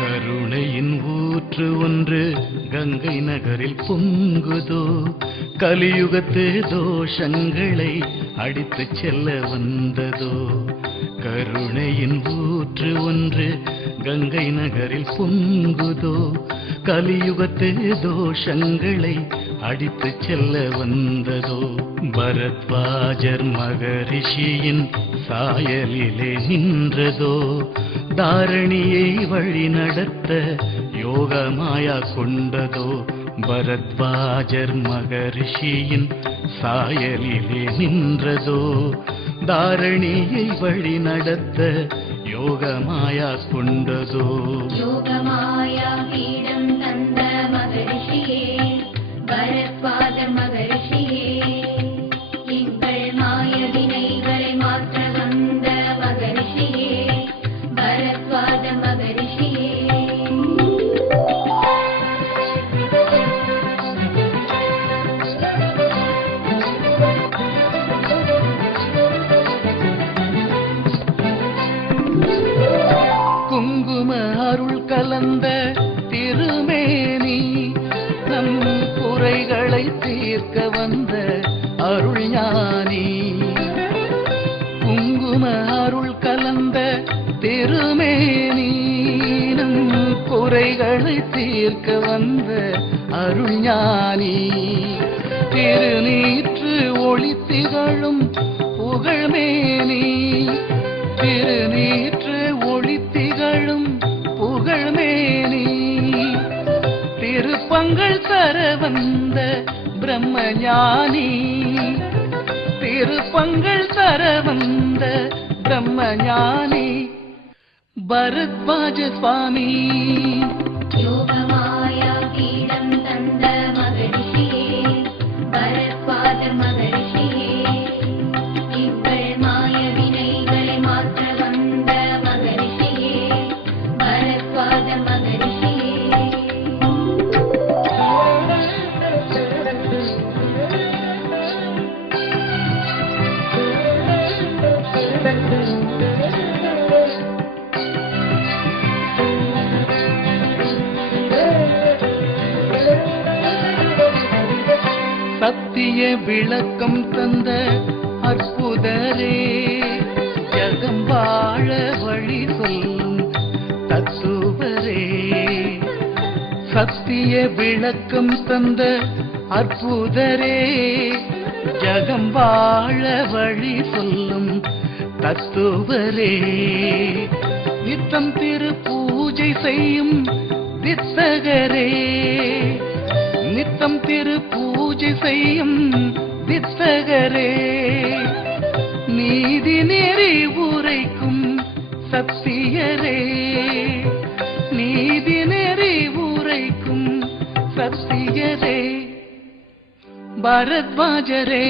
கருணையின் ஊற்று ஒன்று கங்கை நகரில் பொங்குதோ, கலியுகத்து தோஷங்களை அடித்து செல்ல வந்ததோ. கருணையின் ஊற்று ஒன்று கங்கை நகரில் பொங்குதோ, கலியுகத்து தோஷங்களை அடித்து செல்ல வந்ததோ. பரத்வாஜர் மகரிஷியின் சாயலிலே நின்றதோ, தாரணியை வழி நடத்த யோகமாயா கொண்டதோ. பரத்வாஜர் மகரிஷியின் சாயலிலே நின்றதோ, தாரணியை வழி நடத்த யோகமாயா கொண்டதோ. யோகமாயா பீடம் தந்த மகரிஷியே, பரத்வாஜர் மகரிஷியே, எங்கள் மாய வினைகளை மாற்ற வந்த மகரிஷியே, பரத்வாஜர் மகரிஷியே. குங்கும அருள் கலந்த திருமேனி, நம் குறைகளை தீர்க்க வந்த அருள் ஞானி. குங்கும அருள் கலந்த திருமேனி, நம் குறைகளை தீர்க்க வந்த அருள் ஞானி. திருநீற்று ஒளி திகழும் புகழ்மேனி, திருநீற்று ஒளி திகழும் புகழ்மேனி. திருப்பங்கள் தர வந்த பிரம்மஞானி, திருப்பங்கள் தர வந்த பிரம்மஞானி. பரத்வாஜ சுவாமி யோகமாயா பீடம் தந்த மகரிஷியே, பரத்வாஜர் மகரிஷியே, எங்கள் மாய வினைகளை மாற்ற வந்த மகரிஷியே, பரத்வாஜர் மகரிஷியே. சத்திய விளக்கம் தந்த அற்புதரே, ஜகம் வாழ வழி சொல்லும் தத்துவரே. சத்திய விளக்கம் தந்த அற்புதரே, ஜகம் வாழ வழி சொல்லும் தத்துவரே. நித்தம் திரு பூஜை செய்யும் வித்தகரே, நித்தம் திரு பூஜை செய்யும் வித்தகரே. நீதி நெறி உரைக்கும் சத்தியரே, நீதி நெறி உரைக்கும் சத்தியரே. பரத்வாஜரே